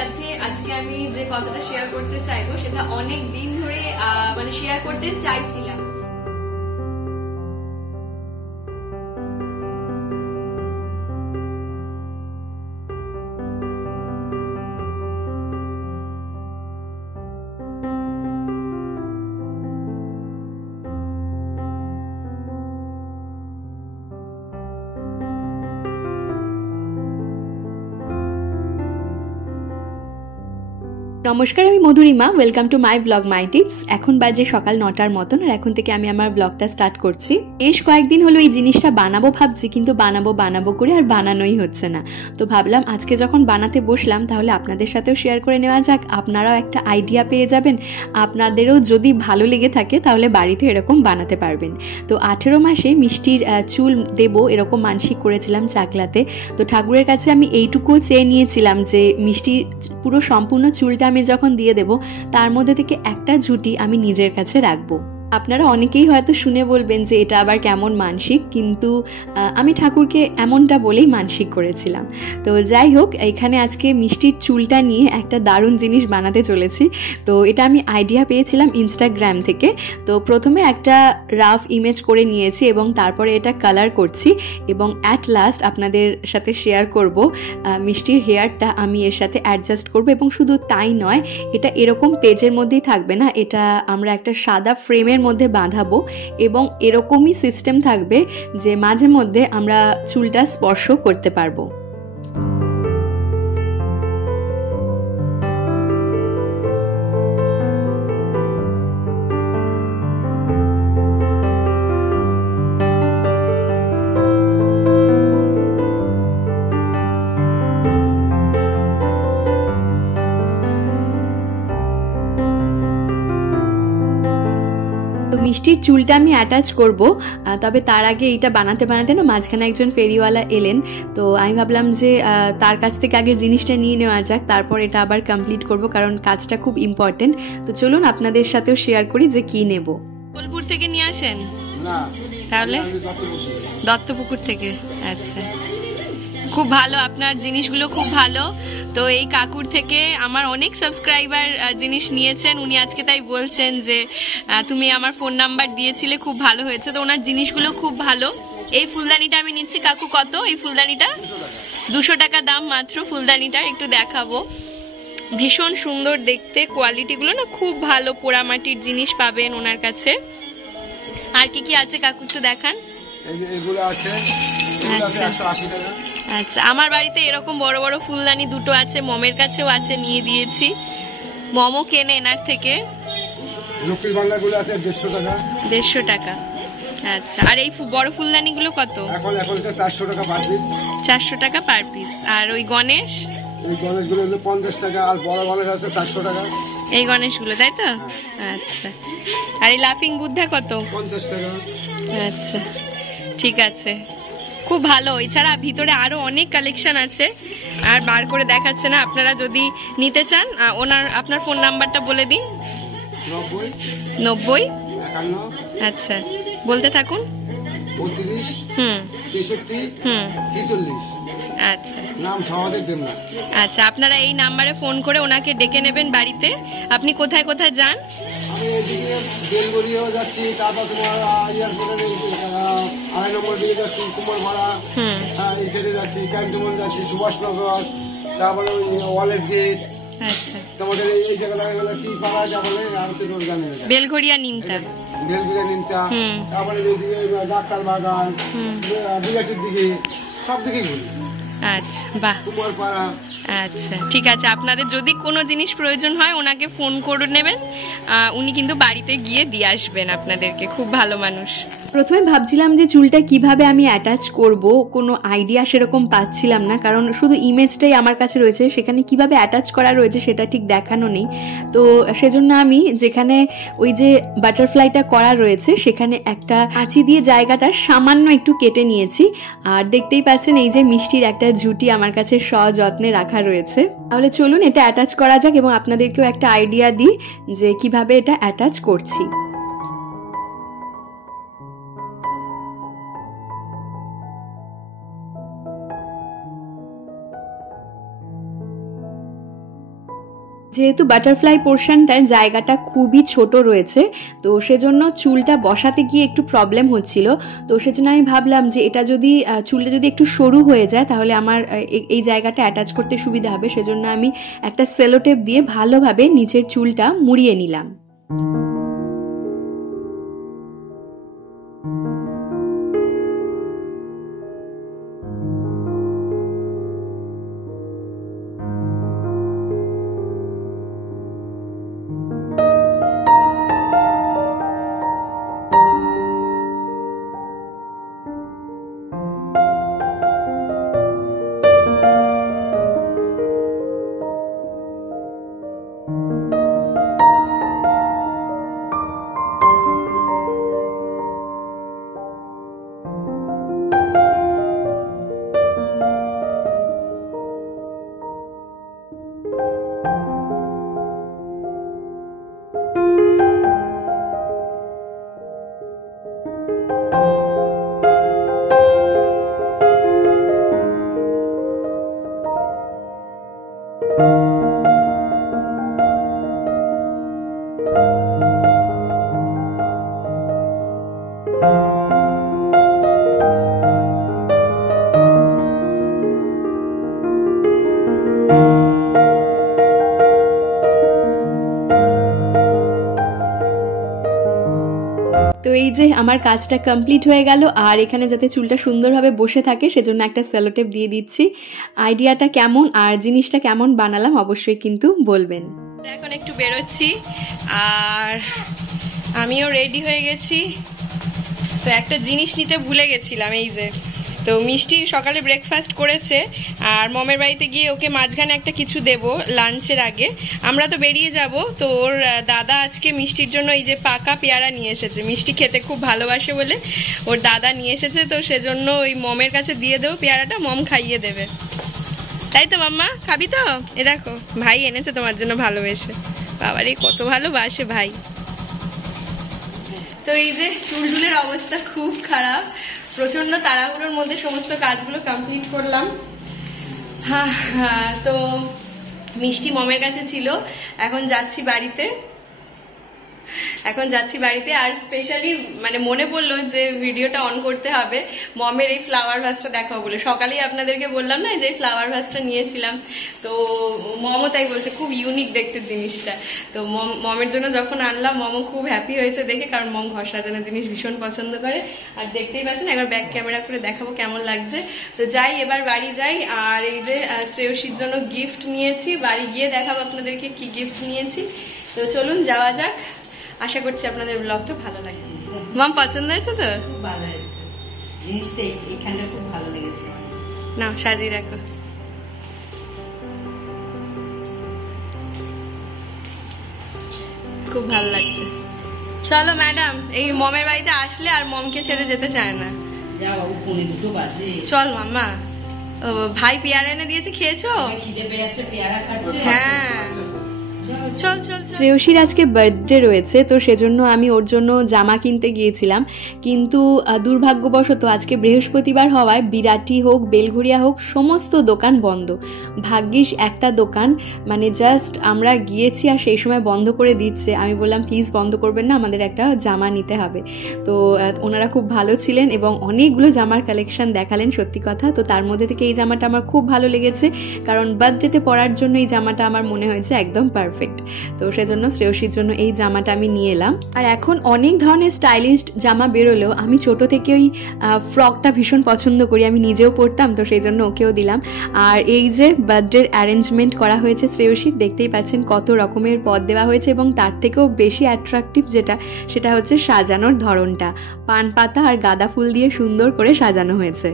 সাথে আজকে আমি যে কথাটা শেয়ার করতে চাইবো সেটা অনেক দিন ধরে মানে শেয়ার করতে চাইছিলাম। নমস্কার, আমি Madhurima. Welcome to my blog my tips. এখন বাজে সকাল 9টার মতন, আর এখন থেকে আমি আমার ব্লগটা স্টার্ট করছি। বেশ কয়েকদিন হলো এই জিনিসটা বানাবো ভাবছি, কিন্তু বানাবো করে আর বানানোই হচ্ছে না। তো ভাবলাম আজকে যখন বানাতে বসলাম তাহলে আপনাদের সাথেও শেয়ার করে নেওয়া যাক। আপনারাও একটা আইডিয়া পেয়ে যাবেন, আপনাদেরও যদি ভালো লেগে থাকে তাহলে বাড়িতে এরকম বানাতে পারবেন। তো 18 মাসে মিষ্টির চুল দেব এরকম মানসিক করেছিলাম চাকলাতে। তো ঠাকুরের কাছে আমি এইটুকুও চেয়ে নিয়েছিলাম যে মিষ্টির পুরো সম্পূর্ণ চুলটা আমি যখন দিয়ে দেব তার মধ্যে থেকে একটা ঝুঁটি আমি নিজের কাছে রাখবো। আপনারা অনেকেই হয়তো শুনে বলবেন যে এটা আবার কেমন মানসিক, কিন্তু আমি ঠাকুরকে এমনটা বলেই মানসিক করেছিলাম। তো যাই হোক, এখানে আজকে মিষ্টির চুলটা নিয়ে একটা দারুণ জিনিস বানাতে চলেছি। তো এটা আমি আইডিয়া পেয়েছিলাম ইনস্টাগ্রাম থেকে। তো প্রথমে একটা রাফ ইমেজ করে নিয়েছি এবং তারপরে এটা কালার করছি, এবং অ্যাট লাস্ট আপনাদের সাথে শেয়ার করব মিষ্টির হেয়ারটা আমি এর সাথে অ্যাডজাস্ট করব। এবং শুধু তাই নয়, এটা এরকম পেজের মধ্যেই থাকবে না, এটা আমরা একটা সাদা ফ্রেমের মধ্যে বাঁধাবো এবং এরকমই সিস্টেম থাকবে যে মাঝে মধ্যে আমরা চুলটা স্পর্শ করতে পারবো। মিষ্টির চুলটা আমি অ্যাটাচ করব, তবে তার আগে এইটা বানাতে না মাঝখানে একজন ফেরিওয়ালা এলেন। তো আমি ভাবলাম যে তার কাছ থেকে আগে জিনিসটা নিয়ে নেওয়া যাক, তারপর এটা আবার কমপ্লিট করব, কারণ কাজটা খুব ইম্পর্টেন্ট। তো চলুন আপনাদের সাথেও শেয়ার করি যে কি নেব। বোলপুর থেকে নিয়ে আসেন না, তাহলে? দত্তপুকুর থেকে। আচ্ছা, খুব ভালো, আপনার জিনিসগুলো খুব ভালো। তো এই কাকুর থেকে আমার অনেক সাবস্ক্রাইবার জিনিস নিয়েছেন, উনি আজকে তাই বলছেন যে তুমি আমার ফোন নাম্বার দিয়েছিলে, খুব ভালো হয়েছে। তো ওনার জিনিসগুলো খুব ভালো। এই ফুলদানিটা আমি নিচ্ছি। কাকু কত এই ফুলদানিটা? 200 টাকা দাম মাত্র ফুলদানিটার। একটু দেখাবো, ভীষণ সুন্দর দেখতে, কোয়ালিটিগুলো না খুব ভালো, পোড়ামাটির জিনিস পাবেন ওনার কাছে। আর কি কি আছে কাকু একটু দেখান। এগুলো আছে, আচ্ছা 180 টাকা। আচ্ছা, আমার বাড়িতে এরকম বড় বড় ফুলদানি দুটো আছে, মমের কাছেও আছে, নিয়ে দিয়েছি। মমও কেনে এনার থেকে। লক্ষ্মীর ভান্ডারগুলো আছে 150 টাকা। 150 টাকা। আচ্ছা, আর এই বড় ফুলদানিগুলো কত? এখন 400 টাকা পার পিস। 400 টাকা পার পিস। আর ওই গণেশ? এই গণেশগুলো হলো 50 টাকা, আর বড় গণেশ আছে 400 টাকা। এই গণেশগুলো তাই তো? আচ্ছা, আর এই লাফিং বুদ্ধা কত? 50 টাকা। আচ্ছা, ঠিক আছে, খুব ভালো। এছাড়া ভিতরে আরো অনেক কালেকশন আছে, আর বার করে দেখাচ্ছে না। আপনারা যদি নিতে চান আপনার ফোন নাম্বারটা বলে দিন। 90 51। আচ্ছা, বলতে থাকুন। 32 63 46। আচ্ছা, নাম সমাদের দেবনা। আচ্ছা, আপনারা এই নাম্বারে ফোন করে ওনাকে ডেকে নেবেন বাড়িতে। আপনি কোথায় কোথায় যান? আমি এদিকে বেলগড়িয়াও যাচ্ছি, তারপর তোমার এয়ারপোর্টের 2 নম্বর দিকে যাচ্ছি, কুমারপাড়া, এই সাইডে যাচ্ছি, ক্যান্টনমেন্ট যাচ্ছি, সুভাষনগর, তারপরে ওই ওয়ালেস গেট। আচ্ছা, তোমাদের এই জায়গাটা কি পাড়া যা বলে আমি তো জানি না। বেলঘড়িয়া নিমতা। বেলঘড়িয়া নিমতা, তারপরে এইদিকে ডাক্তার বাগান, বিরাটির দিকে, সব দিকে ঘুরি। আচ্ছা, বাহ, কুমারপাড়া। আচ্ছা, ঠিক আছে। আপনাদের যদি কোনো জিনিস প্রয়োজন হয় ওনাকে ফোন করে নেবেন, উনি কিন্তু বাড়িতে গিয়ে দিয়ে আসবেন আপনাদেরকে। খুব ভালো মানুষ। প্রথমে ভাবছিলাম যে চুলটা কিভাবে আমি অ্যাটাচ করব, কোনো আইডিয়া সেরকম পাচ্ছিলাম না, কারণ শুধু ইমেজটাই আমার কাছে রয়েছে, সেখানে কিভাবে অ্যাটাচ করা রয়েছে সেটা ঠিক দেখানো নেই। তো সেজন্য আমি যেখানে ওই যে বাটারফ্লাইটা করা রয়েছে সেখানে একটা কাঁচি দিয়ে জায়গাটা সামান্য একটু কেটে নিয়েছি। আর দেখতেই পাচ্ছেন এই যে মিষ্টির একটা ঝুঁটি আমার কাছে সযত্নে রাখা রয়েছে। তাহলে চলুন এটা অ্যাটাচ করা যাক এবং আপনাদেরকেও একটা আইডিয়া দিই যে কিভাবে এটা অ্যাটাচ করছি। যেহেতু বাটারফ্লাই পোর্শনটায় জায়গাটা খুবই ছোট রয়েছে, তো সেজন্য চুলটা বসাতে গিয়ে একটু প্রবলেম হচ্ছিল। তো সেজন্য আমি ভাবলাম যে এটা যদি চুলটা যদি একটু সরু হয়ে যায় তাহলে আমার এই জায়গাটা অ্যাটাচ করতে সুবিধা হবে। সেজন্য আমি একটা সেলো টেপ দিয়ে ভালোভাবে নিচের চুলটা মুড়িয়ে নিলাম। তো এই যে আমার কাজটা কমপ্লিট হয়ে গেল, আর এখানে যাতে চুলটা সুন্দরভাবে বসে থাকে সেজন্য একটা সেলো টেপ দিয়ে দিচ্ছি। আইডিয়াটা কেমন আর জিনিসটা কেমন বানালাম অবশ্যই কিন্তু বলবেন। এখন একটু বেরোচ্ছি আর আমিও রেডি হয়ে গেছি। তো একটা জিনিস নিতে ভুলে গেছিলাম, এই যে তো মিষ্টি সকালে ব্রেকফাস্ট করেছে আর মমের বাড়িতে গিয়ে ওকে মাঝখানে একটা কিছু দেব লাঞ্চের আগে। আমরা তো বেরিয়ে যাব, তো ওর দাদা আজকে মিষ্টির জন্য এই যে পাকা পেয়ারা নিয়ে এসেছে। মিষ্টি খেতে খুব ভালোবাসে বলে ওর দাদা নিয়ে এসেছে, তো সেজন্য ওই মমের কাছে দিয়ে দেবো পেয়ারাটা, মম খাইয়ে দেবে। তাই তো মাম্মা, খাবি তো? এ দেখো ভাই এনেছে তোমার জন্য ভালোবেসে। বাবারে কত ভালোবাসে ভাই। তো এই যে চুলটুলের অবস্থা খুব খারাপ, প্রচন্ড তাড়াহুড়োর মধ্যে সমস্ত কাজগুলো কমপ্লিট করলাম। হ্যাঁ, তো মিষ্টি মমের কাছে ছিল, এখন যাচ্ছি বাড়িতে। আর স্পেশালি মানে মনে পড়লো যে ভিডিওটা অন করতে হবে, মমের এই ফ্লাওয়ার ভাসটা দেখাবো বলে। সকালেই আপনাদেরকে বললাম না যে ফ্লাওয়ার ভাসটা নিয়েছিলাম, তো মমও তাই বলছে খুব ইউনিক দেখতে জিনিসটা। তো মমের জন্য যখন আনলাম মমও খুব হ্যাপি হয়েছে দেখে, কারণ মম ঘর সাজানো জিনিস ভীষণ পছন্দ করে। আর দেখতেই পাচ্ছেন, একবার ব্যাক ক্যামেরা করে দেখাবো কেমন লাগছে। তো যাই, এবার বাড়ি যাই। আর এই যে শ্রেয়সীর জন্য গিফট নিয়েছি, বাড়ি গিয়ে দেখাবো আপনাদেরকে কি গিফট নিয়েছি। তো চলুন যাওয়া যাক। আশা করছি আপনাদের ব্লগটা ভালো লাগছে। মাম পছন্দ হয়েছে তো? খুব ভালো হয়েছে জিনিসটা, এখানটা খুব ভালো লেগেছে। না সাজিয়ে রাখো। খুব ভালো লাগছে। চলো ম্যাডাম, এই মমের বাড়িতে আসলে আর মমকে ছেড়ে যেতে চায় না। যা বাবু, পৌনে 2 বাজে। চল মাম্মা। ভাই পেয়ারা এনে দিয়েছে, খেয়েছো? খিদে পেয়ে যাচ্ছে, পেয়ারা খাচ্ছে। হ্যাঁ চল চল। শ্রেয়সীর আজকে বার্থডে রয়েছে, তো সেজন্য আমি ওর জন্য জামা কিনতে গিয়েছিলাম, কিন্তু দুর্ভাগ্যবশত আজকে বৃহস্পতিবার হওয়ায় বিরাটি হোক বেলঘরিয়া হোক সমস্ত দোকান বন্ধ। ভাগ্যিস একটা দোকান মানে জাস্ট আমরা গিয়েছি আর সেই সময় বন্ধ করে দিচ্ছে। আমি বললাম প্লিজ বন্ধ করবেন না, আমাদের একটা জামা নিতে হবে। তো ওনারা খুব ভালো ছিলেন এবং অনেকগুলো জামার কালেকশন দেখালেন, সত্যি কথা। তো তার মধ্যে থেকে এই জামাটা আমার খুব ভালো লেগেছে, কারণ বার্থডেতে পরার জন্য এই জামাটা আমার মনে হয়েছে একদম পারফেক্ট। তো সেজন্য শ্রেয়সীর জন্য এই জামাটা আমি নিয়ে এলাম। আর এখন অনেক ধরনের স্টাইলিশ জামা বেরোলেও আমি ছোট থেকে ওই ফ্রকটা ভীষণ পছন্দ করি, আমি নিজেও পরতাম, তো সেই জন্য ওকেও দিলাম। আর এই যে বার্থডের অ্যারেঞ্জমেন্ট করা হয়েছে শ্রেয়সীর, দেখতেই পাচ্ছেন কত রকমের পদ দেওয়া হয়েছে, এবং তার থেকেও বেশি অ্যাট্রাকটিভ সেটা হচ্ছে সাজানোর ধরনটা। পান পাতা আর গাঁদা ফুল দিয়ে সুন্দর করে সাজানো হয়েছে।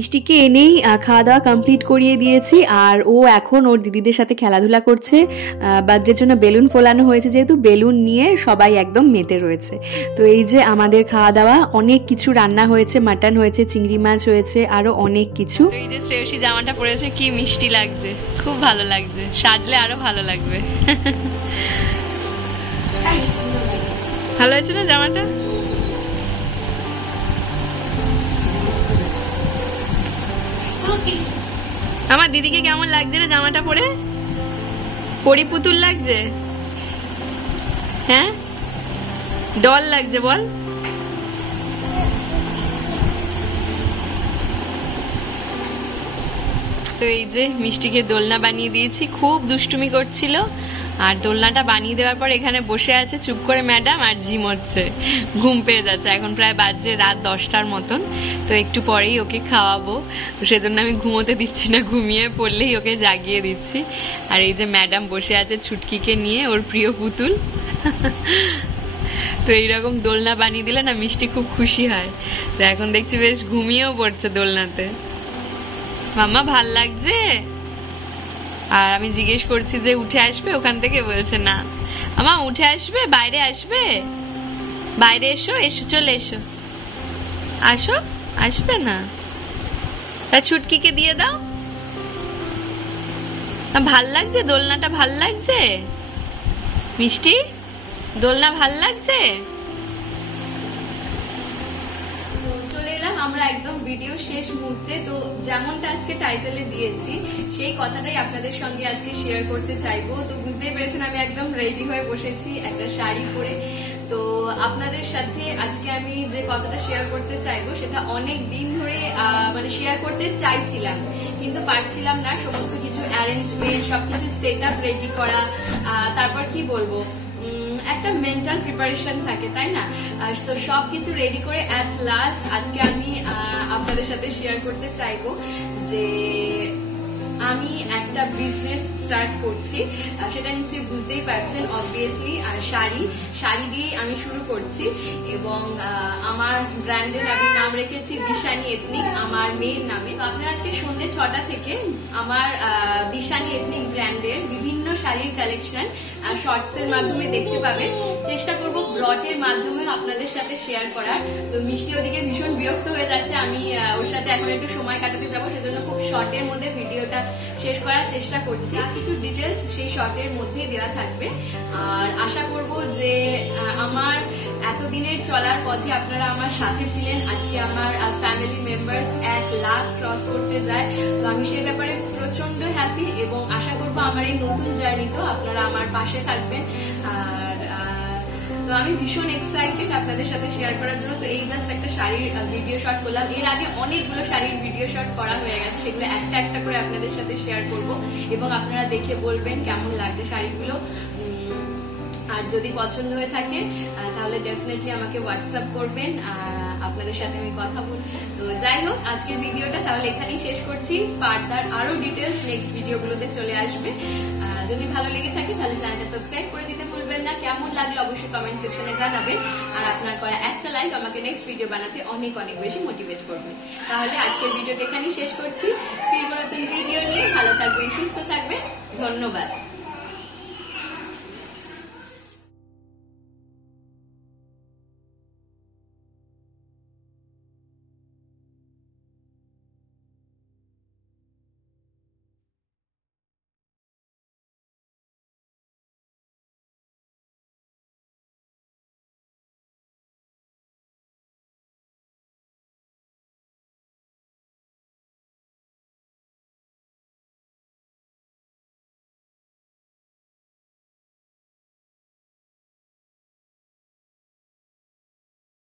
মিষ্টিকে এনেই খাওয়া দাওয়া কমপ্লিট করিয়ে দিয়েছি, আর ও এখন ওর দিদিদের সাথে খেলাধুলা করছে। বার্থডের জন্য বেলুন ফোলানো হয়েছে, যেহেতু বেলুন নিয়ে সবাই একদম মেতে রয়েছে। তো এই যে আমাদের খাওয়া দাওয়া, অনেক কিছু রান্না হয়েছে, মাটন হয়েছে, চিংড়ি মাছ হয়েছে, আরো অনেক কিছু। এই যে শ্রেয়সী জামাটা পরেছে, কি মিষ্টি লাগছে, খুব ভালো লাগছে, সাজলে আরো ভালো লাগবে। ভালো হয়েছে না জামাটা? আমার দিদিকে কেমন লাগছে রে জামাটা পরে? পরি পুতুল লাগছে? হ্যাঁ, ডল লাগছে বল। তো এই যে মিষ্টিকে দোলনা বানিয়ে দিয়েছি, খুব দুষ্টুমি করছিল, আর দোলনাটা বানিয়ে দেওয়ার পর এখানে বসে আছে চুপ করে ম্যাডাম, আর ঝিমোচ্ছে, ঘুম পেয়ে যাচ্ছে। এখন প্রায় বাজে রাত 10টার মতন, তো একটু পরেই ওকে খাওয়াবো, সেজন্য আমি ঘুমোতে দিচ্ছি না, ঘুমিয়ে পড়লেই ওকে জাগিয়ে দিচ্ছি। আর এই যে ম্যাডাম বসে আছে ছুটকিকে নিয়ে, ওর প্রিয় পুতুল। তো এইরকম দোলনা বানিয়ে দিলে না মিষ্টি খুব খুশি হয়। তো এখন দেখছি বেশ ঘুমিয়েও পড়ছে দোলনাতে। মাম্মা ভাল লাগছে? আর আমি জিজ্ঞেস করছি যে উঠে আসবে ওখান থেকে, বলছে না। আমা উঠে আসবে, বাইরে আসবে, বাইরে এসো, এসো, চলে এসো, আসো, আসবে না? তা ছুটকিকে দিয়ে দাও। ভাল লাগছে দোলনাটা? ভাল লাগছে মিষ্টি? দোলনা ভাল লাগছে? চলে এলাম আমরা একদম ভিডিও শেষ মুহূর্তে। তো যেমনটা আজকে টাইটেলে দিয়েছি সেই কথাটাই আপনাদের সঙ্গে আজকে শেয়ার করতে চাইবো। তো বুঝতেই পেরেছেন আমি একদম রেডি হয়ে বসেছি একটা শাড়ি পরে। তো আপনাদের সাথে আজকে আমি যে কথাটা শেয়ার করতে চাইবো সেটা অনেক দিন ধরে মানে শেয়ার করতে চাইছিলাম, কিন্তু পারছিলাম না। সমস্ত কিছু অ্যারেঞ্জমেন্ট, সবকিছু সেট আপ রেডি করা, তারপর কি বলবো, একটা মেন্টাল প্রিপারেশন থাকে, তাই না? তো সবকিছু রেডি করে অ্যাট লাস্ট আজকে আমি আপনাদের সাথে শেয়ার করতে চাইবো যে আমি একটা বিজনেস স্টার্ট করছি। সেটা নিশ্চয়ই বুঝতেই পারছেন অবভিয়াসলি। আর শাড়ি দিয়ে আমি শুরু করছি, এবং আমার ব্র্যান্ডের আমি নাম রেখেছি দিশানি এথনিক, আমার মেয়ের নামে। তো আপনারা আজকে সন্ধ্যে 6টা থেকে আমার দিশানি এথনিক ব্র্যান্ডের বিভিন্ন শাড়ির কালেকশন শর্টস এর মাধ্যমে দেখতে পাবেন। চেষ্টা করব ব্লটের মাধ্যমে আপনাদের সাথে শেয়ার করার। তো মিষ্টি ওদিকে ভীষণ বিরক্ত হয়ে যাচ্ছে, আমি ওর সাথে এখন একটু সময় কাটাতে যাবো, সেজন্য খুব শর্টের মধ্যে ভিডিওটা শেষ করার চেষ্টা করছি। কিছু ডিটেলস সেই শর্টের মধ্যেই দেওয়া থাকবে। আর আশা করব যে আমার এতদিনের চলার পথে আপনারা আমার সাথে ছিলেন। আজকে আমার ফ্যামিলি মেম্বার্স 1 লাখ ক্রস করতে যায়, তো আমি সেই ব্যাপারে প্রচন্ড হ্যাপি, এবং আশা করব আমার এই নতুন জার্নিতেও আপনারা আমার পাশে থাকবেন। আর তো আমি ভীষণ এক্সাইটেড আপনাদের সাথে শেয়ার করার জন্য। তো এই জাস্ট একটা শাড়ির ভিডিও শট করলাম, এর আগে অনেকগুলো শাড়ির ভিডিও শট করা হয়ে গেছে, সেগুলো একটা একটা করে আপনাদের সাথে শেয়ার করব, এবং আপনারা দেখে বলবেন কেমন লাগছে শাড়িগুলো। আর যদি পছন্দ হয়ে থাকে তাহলে ডেফিনেটলি আমাকে হোয়াটসঅ্যাপ করবেন, আপনাদের সাথে আমি কথা বলবো। তো যাই হোক, আজকের ভিডিওটা তাহলে এখানেই শেষ করছি। ফার্দার আরো ডিটেলস নেক্সট ভিডিওগুলোতে চলে আসবে। যদি ভালো লেগে থাকে তাহলে চ্যানেলটা সাবস্ক্রাইব করে দিতে ভুলবেন না। কেমন লাগলো অবশ্যই কমেন্ট সেকশনে জানাবেন, আর আপনার করা একটা লাইক আমাকে নেক্সট ভিডিও বানাতে অনেক অনেক বেশি মোটিভেট করবে। তাহলে আজকের ভিডিওটা এখানেই শেষ করছি। ফিরবো নতুন ভিডিও নিয়ে। ভালো থাকবেন, সুস্থ থাকবেন, ধন্যবাদ।